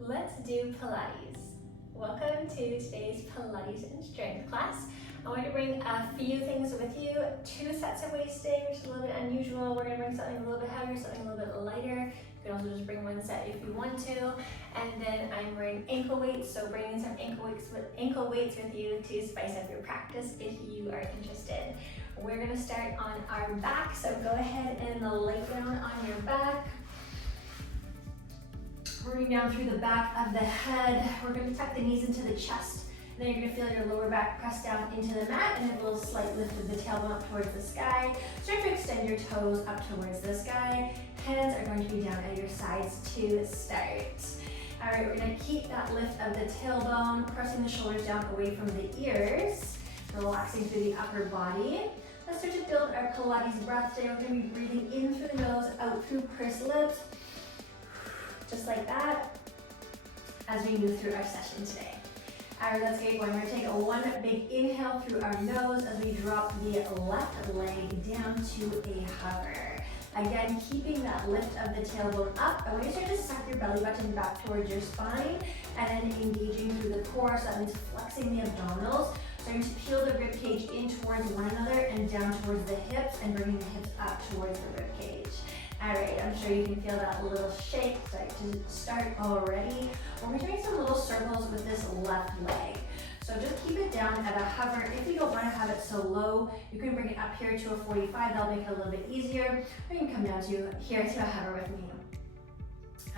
Let's do Pilates. Welcome to today's Pilates and strength class. I want to bring a few things with you. 2 sets of weighting, which is a little bit unusual. We're going to bring something a little bit heavier, something a little bit lighter. You can also just bring 1 set if you want to. And then I'm bringing ankle weights, so bringing some ankle weights with you to spice up your practice if you are interested. We're going to start on our back, so go ahead and lay down on your back. Rooting down through the back of the head. We're going to tuck the knees into the chest. And then you're going to feel your lower back press down into the mat and a little slight lift of the tailbone up towards the sky. Start to extend your toes up towards the sky. Hands are going to be down at your sides to start. All right, we're going to keep that lift of the tailbone, pressing the shoulders down away from the ears, relaxing through the upper body. Let's start to build our Pilates breath today. We're going to be breathing in through the nose, out through pursed lips. Just like that, as we move through our session today. All right, let's get going. We're gonna take one big inhale through our nose as we drop the left leg down to a hover. Again, keeping that lift of the tailbone up. I want you to start to suck your belly button back towards your spine and then engaging through the core. So that means flexing the abdominals. Starting to peel the rib cage in towards one another and down towards the hips and bringing the hips up towards the rib cage. All right, I'm sure you can feel that little shake start already. We're doing some little circles with this left leg. So just keep it down at a hover. If you don't want to have it so low, you can bring it up here to a 45. That'll make it a little bit easier. Or you can come down to here to a hover with me.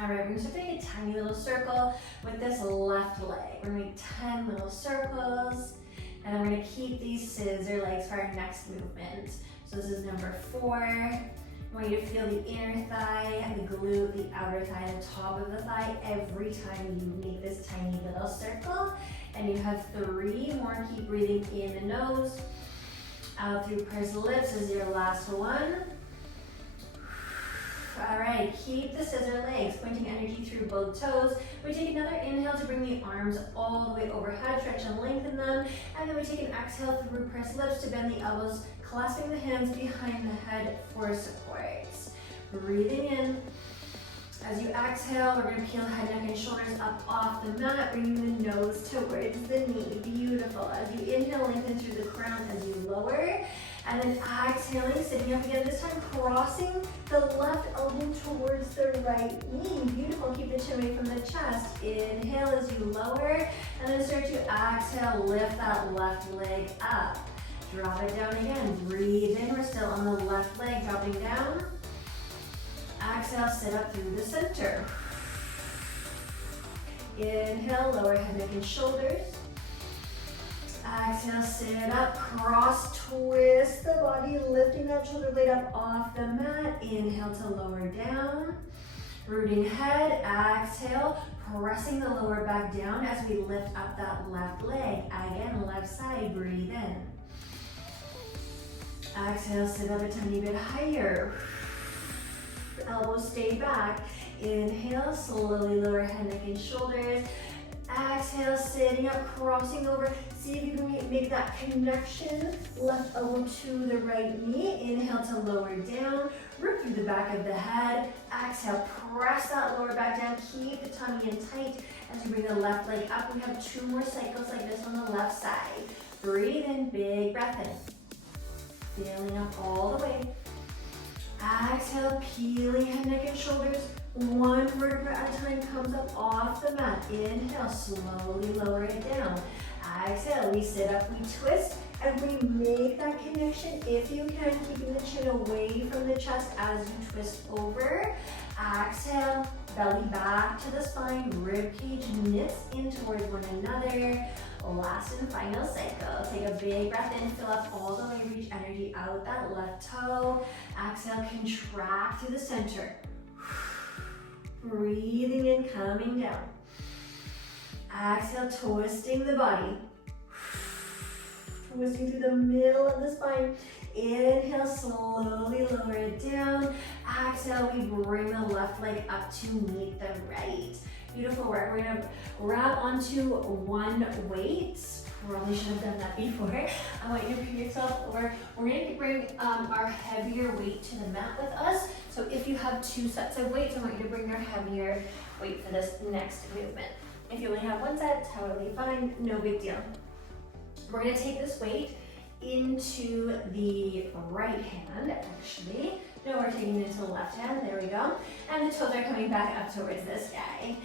All right, we're gonna start doing a tiny little circle with this left leg. We're gonna make 10 little circles, and then we're gonna keep these scissor legs for our next movement. So this is number 4. I want you to feel the inner thigh, the glute, the outer thigh, the top of the thigh every time you make this tiny little circle. And you have 3 more. Keep breathing in the nose. Out through pursed lips is your last one. All right, keep the scissor legs, pointing energy through both toes. We take another inhale to bring the arms all the way overhead, stretch and lengthen them. And then we take an exhale through pursed lips to bend the elbows, clasping the hands behind the head for support. Breathing in. As you exhale, we're going to peel the head, neck, and shoulders up off the mat, bringing the nose towards the knee. Beautiful. As you inhale, lengthen through the crown as you lower. And then exhaling, sitting up again, this time crossing the left elbow towards the right knee. Beautiful. Keep the chin away from the chest. Inhale as you lower. And then start to exhale, lift that left leg up. Drop it down again. Breathe in. We're still on the left leg, dropping down. Exhale, sit up through the center. Inhale, lower head, neck, and shoulders. Exhale, sit up, cross, twist the body, lifting that shoulder blade up off the mat. Inhale to lower down. Rooting head, exhale, pressing the lower back down as we lift up that left leg. Again, left side, breathe in. Exhale, sit up a tiny bit higher. Elbows stay back. Inhale, slowly lower head, neck, and shoulders. Exhale, sitting up, crossing over. See if you can make that connection. Left elbow to the right knee. Inhale to lower down. Root through the back of the head. Exhale, press that lower back down. Keep the tummy in tight as you bring the left leg up. We have 2 more cycles like this on the left side. Breathe in, big breath in. Feeling up all the way. Exhale, peeling head, neck, and shoulders. 1 vertebra at a time comes up off the mat. Inhale, slowly lower it down. Exhale, we sit up, we twist, and we make that connection if you can, keeping the chin away from the chest as you twist over. Exhale, belly back to the spine, rib cage knits in towards one another. Last and final cycle. Take a big breath in, fill up all the way, reach energy out that left toe. Exhale, contract through the center. Breathing in, coming down. Exhale, twisting the body. Twisting through the middle of the spine. Inhale, slowly lower it down. Exhale, we bring the left leg up to meet the right. Beautiful work. We're gonna grab onto 1 weight. Probably should have done that before. I want you to bring yourself over. We're going to bring our heavier weight to the mat with us. So if you have 2 sets of weights, I want you to bring your heavier weight for this next movement. If you only have one set, totally fine, no big deal. We're gonna take this weight into the right hand, actually. No, we're taking it into the left hand, there we go. And the toes are coming back up towards this guy.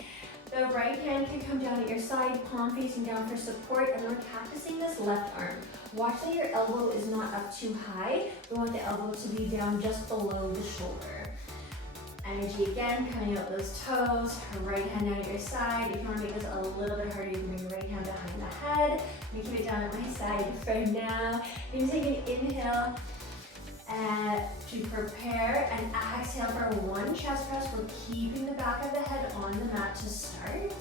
The right hand can come down at your side, palm facing down for support, and we're cactusing this left arm. Watch that your elbow is not up too high. We want the elbow to be down just below the shoulder. Energy again, coming out those toes, right hand down at your side. If you want to make this a little bit harder, you can bring your right hand behind the head. Let me keep it down at my side for now. You can take an inhale to prepare and exhale for one chest press. We're keeping the back of the head on the mat to start.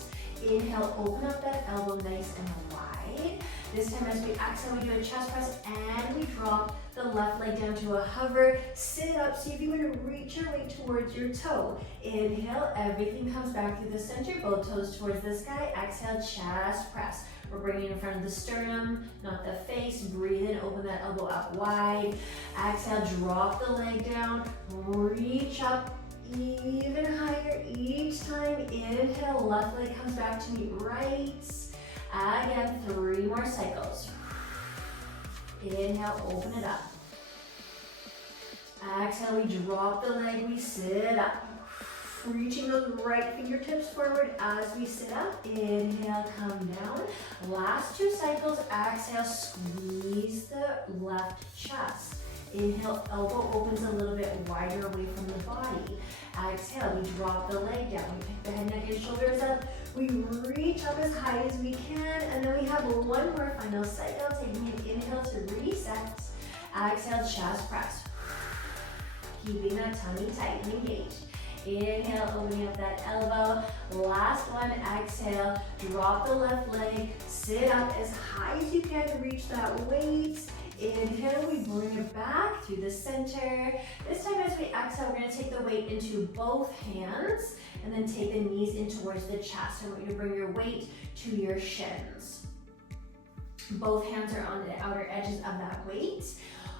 Inhale, open up that elbow nice and wide. This time as we exhale, we do a chest press and we drop the left leg down to a hover. Sit up, see if you want to reach your way towards your toe. Inhale, everything comes back through the center, both toes towards the sky. Exhale, chest press. We're bringing in front of the sternum, not the face. Breathe in, open that elbow up wide. Exhale, drop the leg down, reach up even higher each time. Inhale, left leg comes back to meet right. Again, 3 more cycles. Inhale, open it up. Exhale, we drop the leg, we sit up. Reaching those right fingertips forward as we sit up. Inhale, come down. Last 2 cycles, exhale, squeeze the left chest. Inhale, elbow opens a little bit wider away from the body. Exhale, we drop the leg down. We pick the head, neck, and shoulders up. We reach up as high as we can, and then we have one more final cycle, taking an inhale to reset. Exhale, chest press. Keeping that tummy tight and engaged. Inhale, opening up that elbow. Last one, exhale, drop the left leg, sit up as high as you can to reach that weight. Inhale, we bring it back through the center. This time as we exhale, we're gonna take the weight into both hands and then take the knees in towards the chest. I want you to bring your weight to your shins. Both hands are on the outer edges of that weight.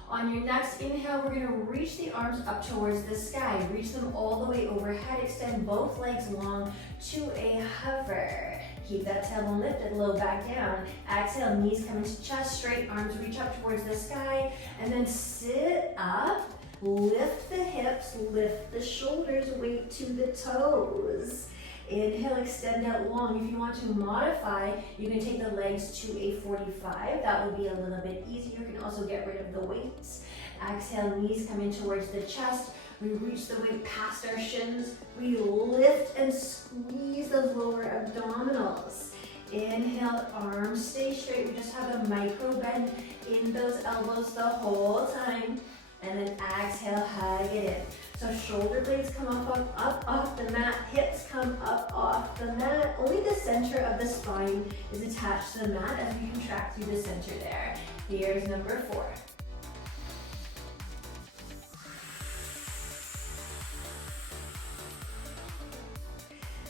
On your next inhale, we're gonna reach the arms up towards the sky. Reach them all the way overhead. Extend both legs long to a hover. Keep that tailbone lifted, low back down. Exhale, knees come into chest, straight arms reach up towards the sky, and then sit up. Lift the hips, lift the shoulders, weight to the toes. Inhale, extend out long. If you want to modify, you can take the legs to a 45. That will be a little bit easier. You can also get rid of the weights. Exhale, knees come in towards the chest. We reach the weight past our shins. We lift and squeeze those lower abdominals. Inhale, arms stay straight. We just have a micro bend in those elbows the whole time. And then exhale, hug it in. So shoulder blades come up off the mat, hips come up off the mat. Only the center of the spine is attached to the mat as we contract through the center there. Here's number 4.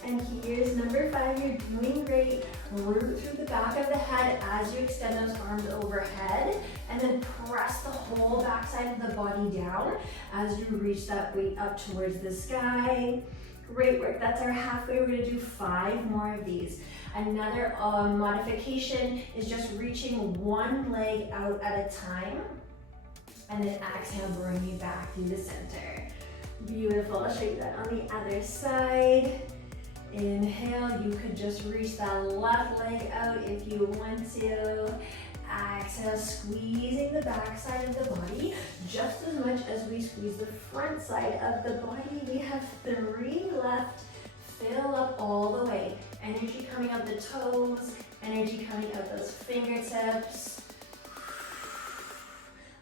And here's number 5, you're doing great. Root through the back of the head as you extend those arms overhead, and then press the whole backside of the body down as you reach that weight up towards the sky. Great work, that's our halfway. We're gonna do 5 more of these. Another modification is just reaching one leg out at a time, and then exhale, bring you back through the center. Beautiful, I'll show you that on the other side. Inhale, you could just reach that left leg out if you want to. Exhale, squeezing the back side of the body just as much as we squeeze the front side of the body. We have 3 left. Fill up all the way. Energy coming out the toes, energy coming out those fingertips.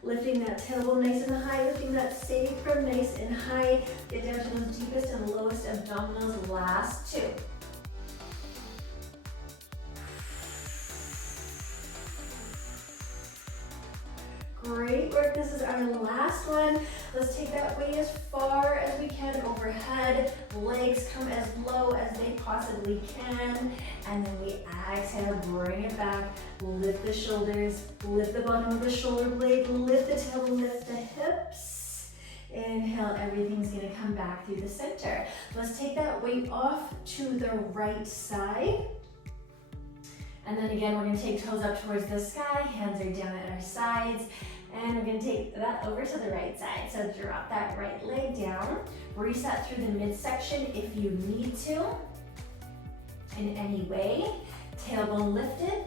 Lifting that tailbone nice and high, lifting that sacrum nice and high. Get down to those deepest and lowest abdominals, last 2. Great work, this is our last one. Let's take that weight as far as we can overhead. Legs come as low as they possibly can. And then we exhale, bring it back. Lift the shoulders, lift the bottom of the shoulder blade, lift the tail, lift the hips. Inhale, everything's gonna come back through the center. Let's take that weight off to the right side. And then again, we're gonna take toes up towards the sky, hands are down at our sides, and we're gonna take that over to the right side. So drop that right leg down, reset through the midsection if you need to, in any way. Tailbone lifted,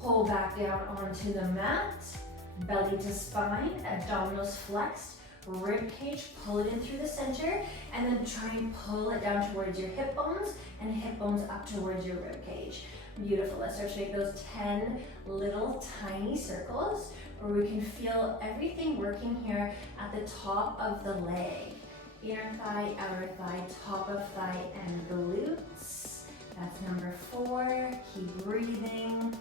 pull back down onto the mat, belly to spine, abdominals flexed, rib cage, pull it in through the center, and then try and pull it down towards your hip bones, and hip bones up towards your rib cage. Beautiful. Let's start to make those 10 little tiny circles where we can feel everything working here at the top of the leg. Inner thigh, outer thigh, top of thigh, and glutes. That's number 4. Keep breathing.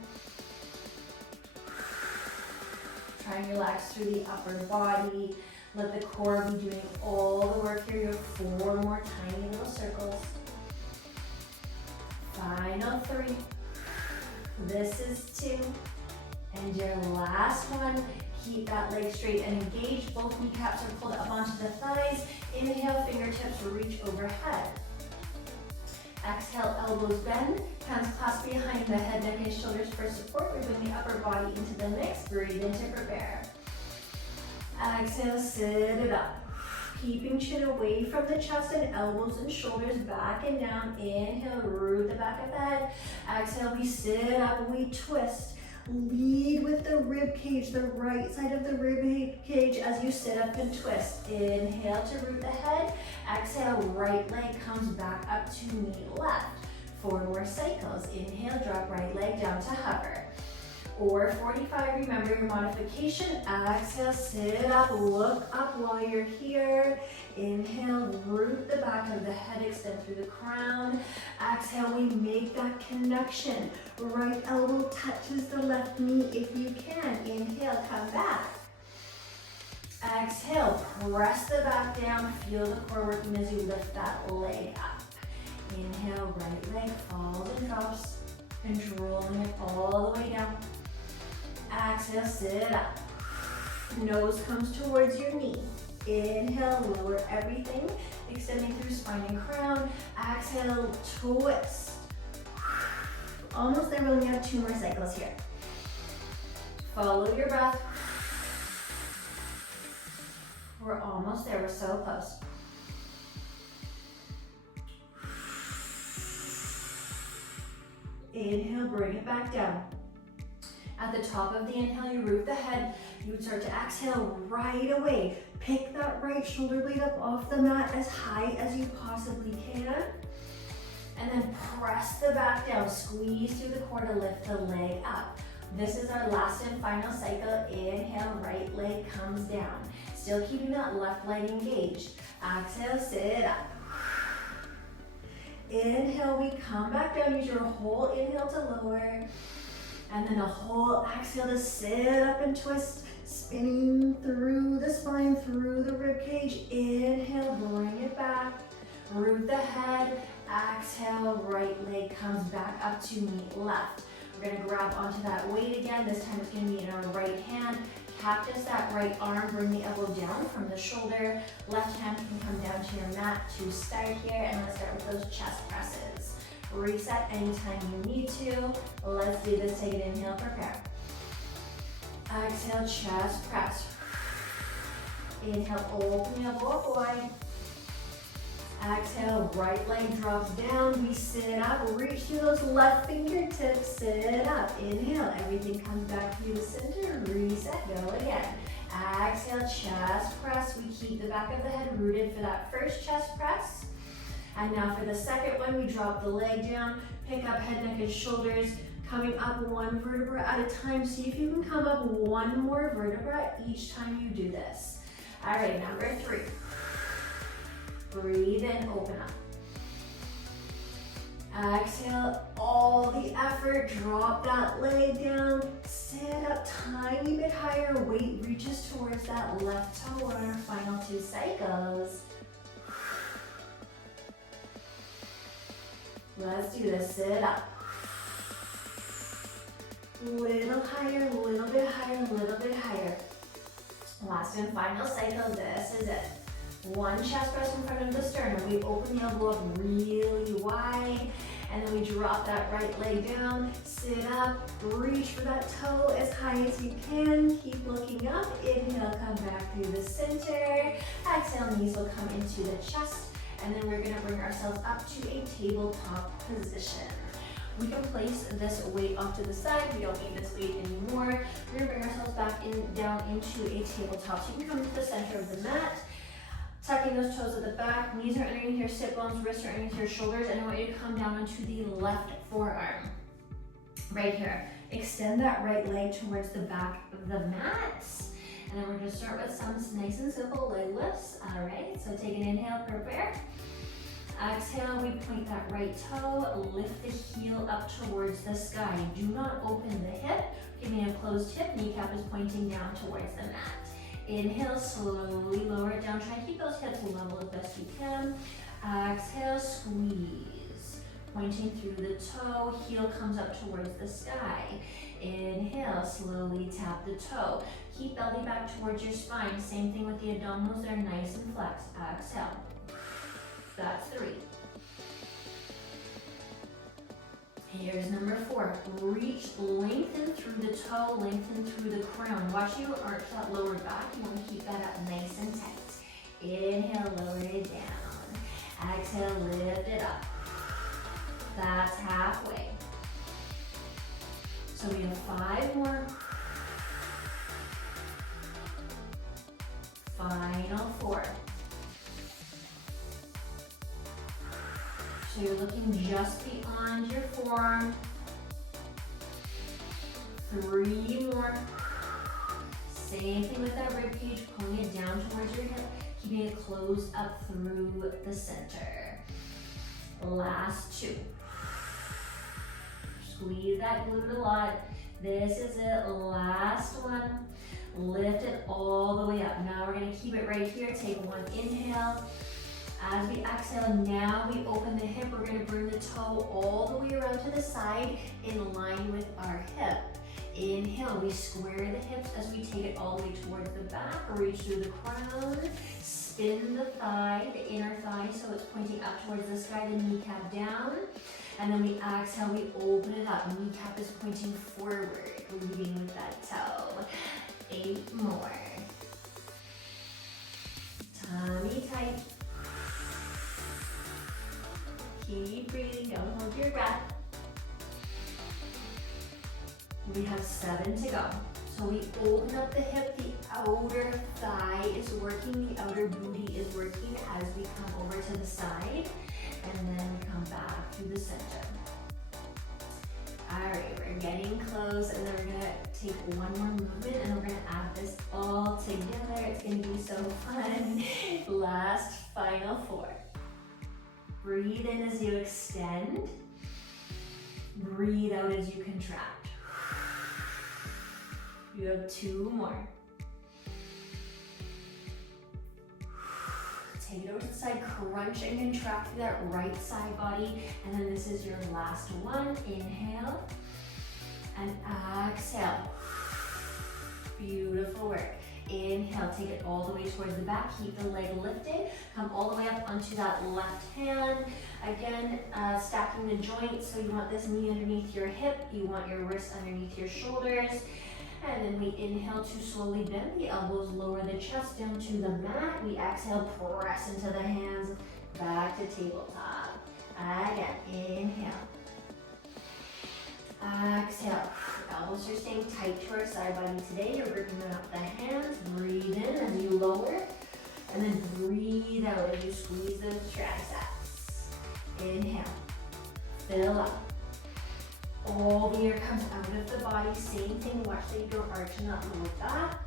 Try and relax through the upper body. Let the core be doing all the work here. You have 4 more tiny little circles. Final 3. This is 2. And your last one. Keep that leg straight and engaged. Both kneecaps are pulled up onto the thighs. Inhale, fingertips reach overhead. Exhale, elbows bend. Hands clasp behind the head, neck, and shoulders for support. We bring the upper body into the mix. Breathe in to prepare. Exhale, sit it up. Keeping chin away from the chest and elbows and shoulders back and down. Inhale, root the back of the head. Exhale, we sit up, we twist. Lead with the rib cage, the right side of the rib cage as you sit up and twist. Inhale to root the head. Exhale, right leg comes back up to meet left. 4 more cycles. Inhale, drop right leg down to hover. Or 45, remember your modification. Exhale, sit up, look up while you're here. Inhale, root the back of the head, extend through the crown. Exhale, we make that connection. Right elbow touches the left knee if you can. Inhale, come back. Exhale, press the back down. Feel the core working as you lift that leg up. Inhale, right leg falls and drops, controlling it all the way down. Exhale, sit up. Nose comes towards your knee. Inhale, lower everything, extending through spine and crown. Exhale, twist. Almost there, we only have 2 more cycles here. Follow your breath. We're almost there, we're so close. Inhale, bring it back down. At the top of the inhale, you root the head. You would start to exhale right away. Pick that right shoulder blade up off the mat as high as you possibly can. And then press the back down. Squeeze through the core to lift the leg up. This is our last and final cycle. Inhale, right leg comes down. Still keeping that left leg engaged. Exhale, sit up. Inhale, we come back down. Use your whole inhale to lower. And then a whole exhale to sit up and twist, spinning through the spine, through the rib cage. Inhale, bring it back, root the head. Exhale, right leg comes back up to meet left. We're gonna grab onto that weight again. This time it's gonna be in our right hand. Cactus that right arm, bring the elbow down from the shoulder. Left hand can come down to your mat to start here. And let's start with those chest presses. Reset anytime you need to. Let's do this. Take an inhale, prepare. Exhale, chest press. Inhale, open the elbow up wide. Exhale, right leg drops down. We sit up, reach through those left fingertips, sit up. Inhale, everything comes back through the center. Reset, go again. Exhale, chest press. We keep the back of the head rooted for that first chest press. And now for the second one, we drop the leg down, pick up head, neck, and shoulders, coming up 1 vertebra at a time. See if you can come up 1 more vertebra each time you do this. All right, number 3. Breathe in, open up. Exhale, all the effort, drop that leg down, sit up tiny bit higher, weight reaches towards that left toe on our final 2 cycles. Let's do this, sit up. Little higher, little bit higher, little bit higher. Last and final cycle, this is it. One chest press in front of the sternum. We open the elbow up really wide, and then we drop that right leg down, sit up, reach for that toe as high as you can. Keep looking up. Inhale, come back through the center. Exhale, knees will come into the chest, and then we're gonna bring ourselves up to a tabletop position. We can place this weight off to the side. We don't need this weight anymore. We're gonna bring ourselves back down into a tabletop. So you can come to the center of the mat, tucking those toes at the back, knees are underneath your sit bones, wrists are underneath your shoulders, and I want you to come down onto the left forearm. Right here. Extend that right leg towards the back of the mat. And then we're gonna start with some nice and simple leg lifts. All right, so take an inhale, prepare. Exhale, we point that right toe, lift the heel up towards the sky. Do not open the hip. Give me a closed hip, kneecap is pointing down towards the mat. Inhale, slowly lower it down. Try to keep those hips level as best you can. Exhale, squeeze. Pointing through the toe, heel comes up towards the sky. Inhale, slowly tap the toe. Keep belly back towards your spine. Same thing with the abdominals, they're nice and flexed. Exhale. That's 3. Here's number 4. Reach, lengthen through the toe, lengthen through the crown. Watch you arch that lower back. You want to keep that up nice and tight. Inhale, lower it down. Exhale, lift it up. That's halfway. So we have 5 more. Final 4. So you're looking just beyond your forearm. 3 more. Same thing with that rib cage, pulling it down towards your hip, keeping it closed up through the center. Last 2. Squeeze that glute a lot. This is it, last one. Lift it all the way up. Now we're gonna keep it right here. Take one inhale. As we exhale, now we open the hip. We're gonna bring the toe all the way around to the side in line with our hip. Inhale, we square the hips as we take it all the way towards the back. Reach through the crown, spin the thigh, the inner thigh, so it's pointing up towards the sky, the kneecap down. And then we exhale, we open it up. Kneecap is pointing forward, leading with that toe. 8 more. Tummy tight. Keep breathing, don't hold your breath. We have 7 to go. So we open up the hip, the outer thigh is working, the outer booty is working as we come over to the side, and then we come back to the center. All right, we're getting close, and then we're gonna take one more movement, and we're gonna add this all together. It's gonna be so fun. Last, final 4. Breathe in as you extend. Breathe out as you contract. You have 2 more. Take it over to the side, crunch and contract through that right side body. And then this is your last one. Inhale and exhale. Beautiful work. Inhale, take it all the way towards the back. Keep the leg lifted. Come all the way up onto that left hand. Again, stacking the joints. So you want this knee underneath your hip. You want your wrist underneath your shoulders. And then we inhale to slowly bend the elbows, lower the chest down to the mat. We exhale, press into the hands, back to tabletop. Again, inhale. Exhale. Elbows are staying tight to our side body today. You're gripping up the hands. Breathe in as you lower. And then breathe out as you squeeze those triceps. Inhale. Fill up. All the air comes out of the body. Same thing. Watch that you don't arch and not lower back.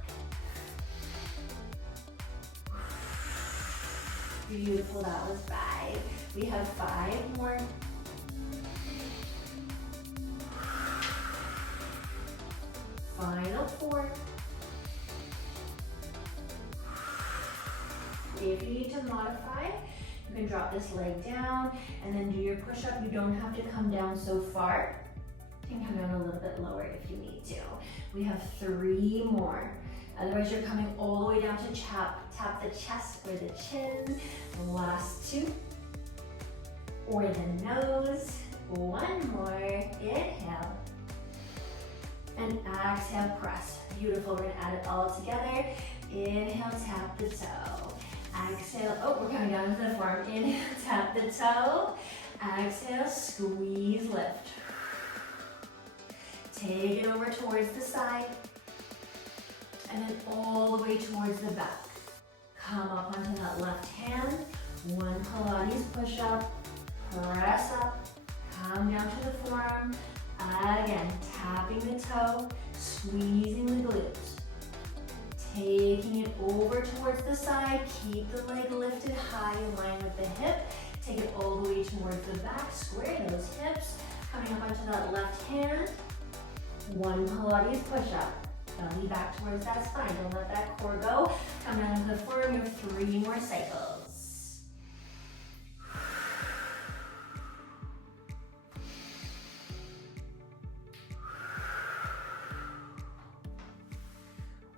Beautiful. That was 5. We have 5 more. Final 4. If you need to modify, you can drop this leg down and then do your push-up. You don't have to come down so far. You can come down a little bit lower if you need to. We have 3 more. Otherwise, you're coming all the way down to tap the chest or the chin. Last two. Or the nose. One more. Inhale. And exhale, press. Beautiful. We're gonna add it all together. Inhale, tap the toe. Exhale, oh, we're coming down into the forearm. Inhale, tap the toe. Exhale, squeeze, lift. Take it over towards the side. And then all the way towards the back. Come up onto that left hand. One Pilates push-up. Press up. Come down to the forearm. Again, tapping the toe. Squeezing the glutes. Taking it over towards the side. Keep the leg lifted high in line with the hip. Take it all the way towards the back. Square those hips. Coming up onto that left hand. One Pilates push-up. Belly back towards that spine. Don't let that core go. Come down to the floor. You have 3 more cycles.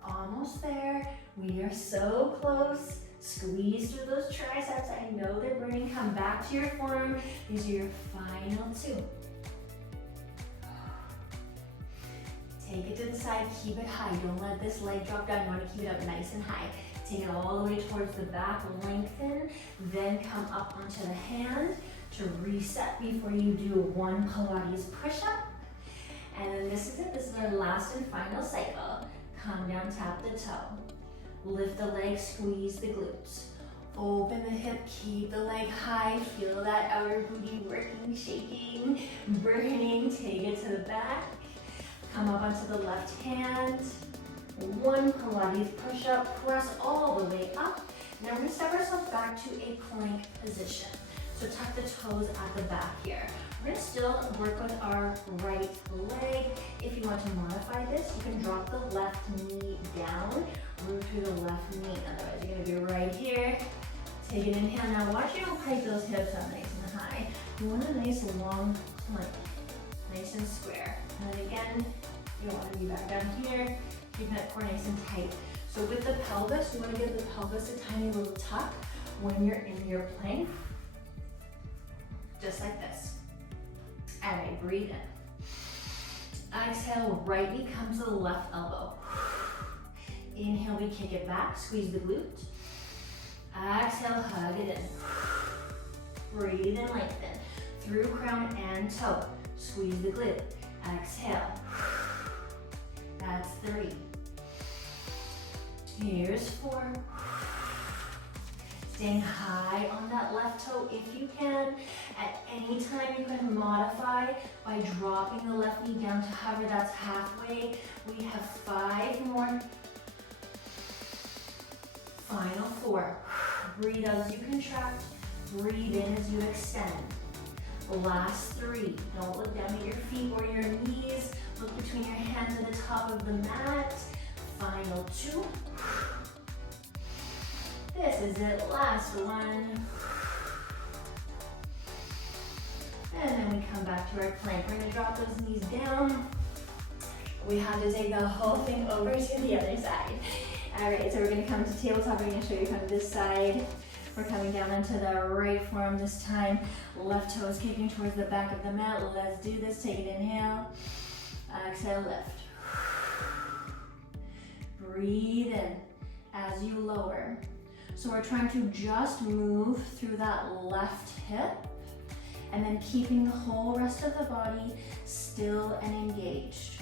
Almost there. We are so close. Squeeze through those triceps. I know they're burning. Come back to your forearm. These are your final 2. Take it to the side, keep it high. Don't let this leg drop down. You want to keep it up nice and high. Take it all the way towards the back, lengthen, then come up onto the hand to reset before you do 1 Pilates push-up. And then this is it. This is our last and final cycle. Come down, tap the toe. Lift the leg, squeeze the glutes. Open the hip, keep the leg high. Feel that outer booty working, shaking, burning. Take it to the back. Come up onto the left hand. 1 Pilates push-up, press all the way up. Now we're gonna step ourselves back to a plank position. So tuck the toes at the back here. We're gonna still work with our right leg. If you want to modify this, you can drop the left knee down, root through the left knee. Otherwise, you're gonna be right here. Take an inhale. Now watch you don't pipe those hips up nice and high. You want a nice long plank, nice and square. And then again, you want to be back down here, keeping that core nice and tight. So with the pelvis, you want to give the pelvis a tiny little tuck when you're in your plank, just like this. All right, breathe in. Exhale, right knee comes to the left elbow. Inhale, we kick it back, squeeze the glute. Exhale, hug it in. Breathe and lengthen. Through crown and toe. Squeeze the glute. Exhale. That's 3. Here's 4. Staying high on that left toe if you can. At any time you can modify by dropping the left knee down to hover. That's halfway. We have 5 more. Final 4. Breathe out as you contract. Breathe in as you extend. Last 3. Don't look down at your feet or your knees. Look between your hands at the top of the mat. Final 2. This is it. Last one. And then we come back to our plank. We're going to drop those knees down. We have to take the whole thing over to the other side. All right, so we're going to come to tabletop. We're going to show you from this side. We're coming down onto the right forearm this time. Left toe is kicking towards the back of the mat. Let's do this. Take an inhale. Exhale, lift. Breathe in as you lower. So we're trying to just move through that left hip and then keeping the whole rest of the body still and engaged.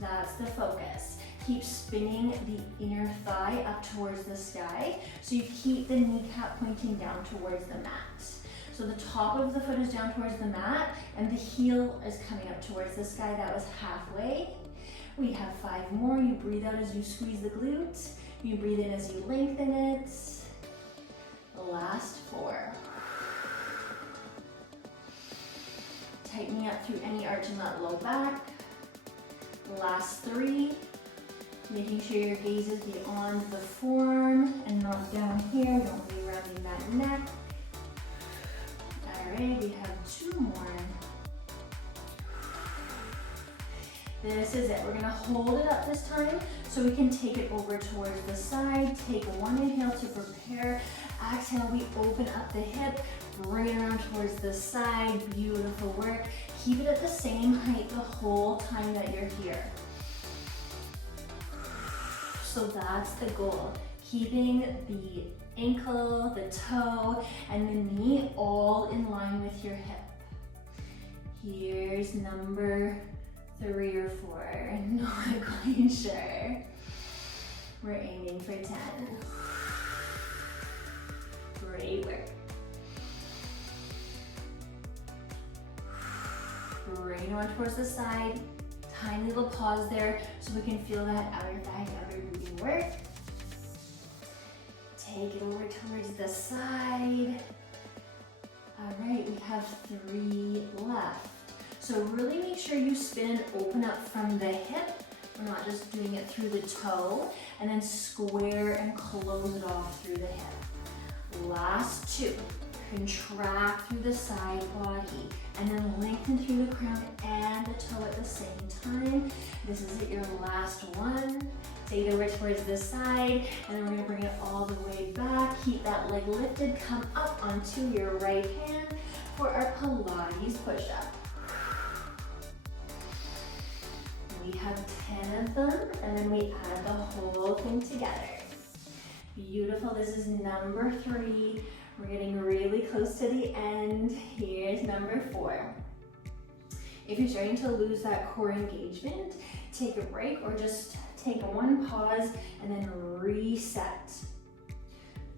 That's the focus. Keep spinning the inner thigh up towards the sky so you keep the kneecap pointing down towards the mat. So the top of the foot is down towards the mat and the heel is coming up towards the sky. That was halfway. We have 5 more. You breathe out as you squeeze the glutes. You breathe in as you lengthen it. The last 4. Tightening up through any arch in that low back. Last 3. Making sure your gaze is beyond the forearm and not down here. We don't want to be rounding that neck. All right, we have 2 more. This is it. We're gonna hold it up this time so we can take it over towards the side. Take one inhale to prepare. Exhale, we open up the hip, bring it around towards the side. Beautiful work. Keep it at the same height the whole time that you're here. So that's the goal. Keeping the ankle, the toe, and the knee all in line with your hip. Here's number 3 or 4, not quite sure. We're aiming for 10. Great work. Bring it on towards the side. Tiny little pause there so we can feel that outer thigh, outer glute work. Take it over towards the side. All right, we have 3 left. So really make sure you spin and open up from the hip. We're not just doing it through the toe, and then square and close it off through the hip. Last 2. Contract through the side body, and then lengthen through the crown and the toe at the same time. This is your last one. Take it over towards the side, and then we're gonna bring it all the way back. Keep that leg lifted, come up onto your right hand for our Pilates push-up. We have 10 of them, and then we add the whole thing together. Beautiful, this is number 3. We're getting really close to the end. Here's number 4. If you're starting to lose that core engagement, take a break or just take one pause and then reset.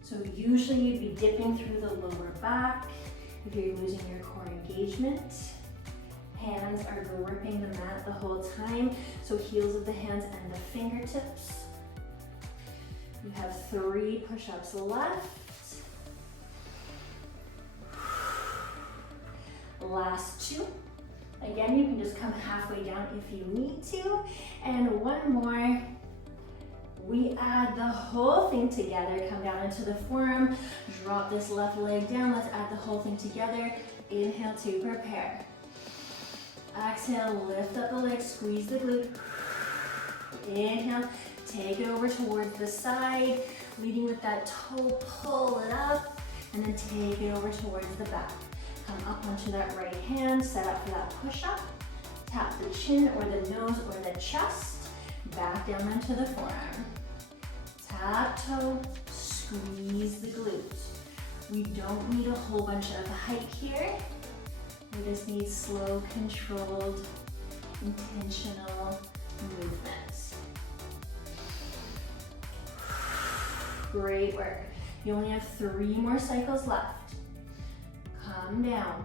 So usually you'd be dipping through the lower back if you're losing your core engagement. Hands are gripping the mat the whole time, so heels of the hands and the fingertips. You have 3 push-ups left. Last 2. Again, you can just come halfway down if you need to. And one more. We add the whole thing together. Come down into the forearm. Drop this left leg down. Let's add the whole thing together. Inhale to prepare. Exhale, lift up the leg, squeeze the glute. Inhale, take it over towards the side, leading with that toe, pull it up, and then take it over towards the back. Come up onto that right hand, set up for that push-up. Tap the chin or the nose or the chest, back down onto the forearm. Tap toe, squeeze the glutes. We don't need a whole bunch of height here. We just need slow, controlled, intentional movements. Great work. You only have 3 more cycles left. Come down.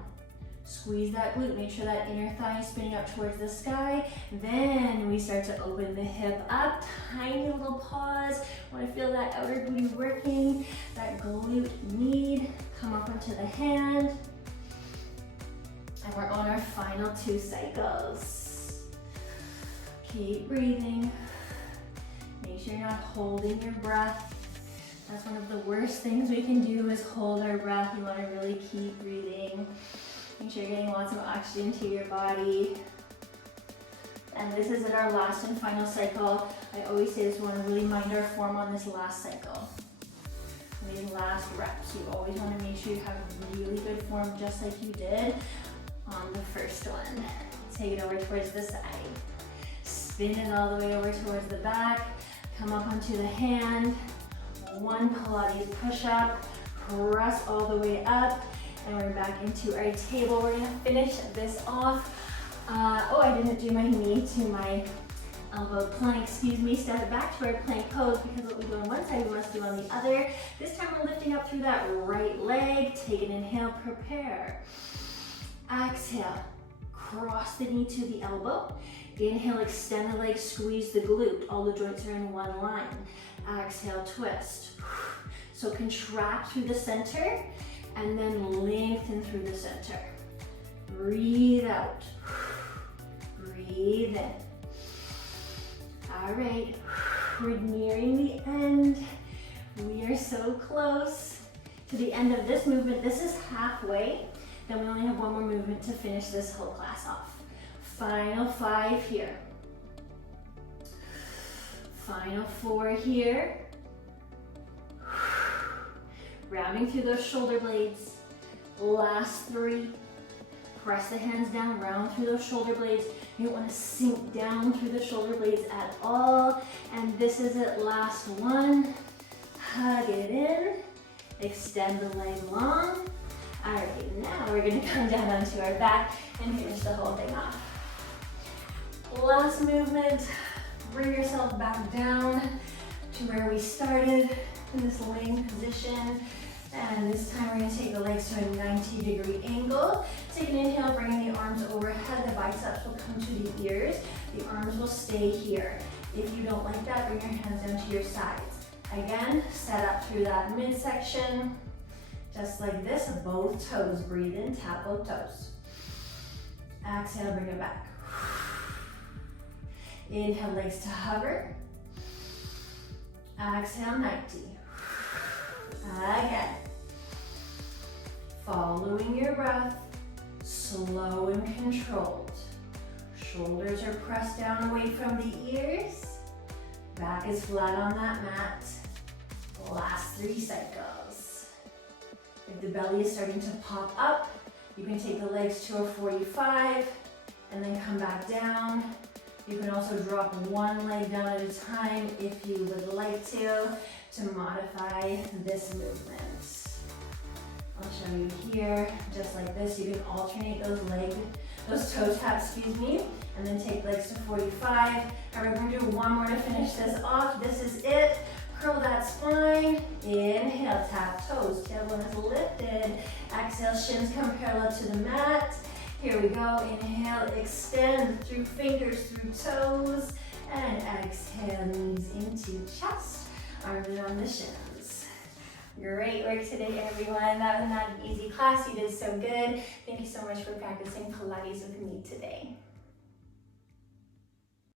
Squeeze that glute. Make sure that inner thigh is spinning up towards the sky. Then we start to open the hip up. Tiny little pause. Want to feel that outer glute working. That glute need. Come up onto the hand. And we're on our final 2 cycles. Keep breathing. Make sure you're not holding your breath. That's one of the worst things we can do is hold our breath. You want to really keep breathing. Make sure you're getting lots of oxygen to your body. And this is our last and final cycle. I always say this, we want to really mind our form on this last cycle. These last reps, you always want to make sure you have really good form just like you did on the first one. Take it over towards the side. Spin it all the way over towards the back. Come up onto the hand. 1 Pilates push-up. Press all the way up. And we're back into our table. We're gonna finish this off. I didn't do my knee to my elbow plank, excuse me. Step it back to our plank pose because what we do on one side, we must do on the other. This time we're lifting up through that right leg. Take an inhale, prepare. Exhale, cross the knee to the elbow. Inhale, extend the leg, squeeze the glute. All the joints are in one line. Exhale, twist. So contract through the center and then lengthen through the center. Breathe out. Breathe in. All right, we're nearing the end. We are so close to the end of this movement. This is halfway. Then we only have 1 more movement to finish this whole class off. Final 5 here. Final 4 here. Rounding through those shoulder blades. Last 3. Press the hands down, round through those shoulder blades. You don't want to sink down through the shoulder blades at all. And this is it, last 1. Hug it in. Extend the leg long. All right, now we're gonna come down onto our back and finish the whole thing off. Last movement, bring yourself back down to where we started in this laying position. And this time we're gonna take the legs to a 90-degree angle. Take an inhale, bringing the arms overhead, the biceps will come to the ears. The arms will stay here. If you don't like that, bring your hands down to your sides. Again, set up through that midsection. Just like this, both toes. Breathe in, tap both toes. Exhale, bring it back. Inhale, legs to hover. Exhale, 90. Again. Following your breath, slow and controlled. Shoulders are pressed down away from the ears. Back is flat on that mat. Last 3 cycles. If the belly is starting to pop up, you can take the legs to a 45 and then come back down. You can also drop one leg down at a time if you would like to modify this movement. I'll show you here, just like this. You can alternate those toe taps, and then take legs to 45. And we're going to do one more to finish this off. This is it. Curl that spine. Inhale, tap toes. Tailbone is lifted. Exhale, shins come parallel to the mat. Here we go. Inhale, extend through fingers, through toes. And exhale, knees into chest. Arms around the shins. Great work today, everyone. That was not an easy class. You did so good. Thank you so much for practicing Pilates with me today.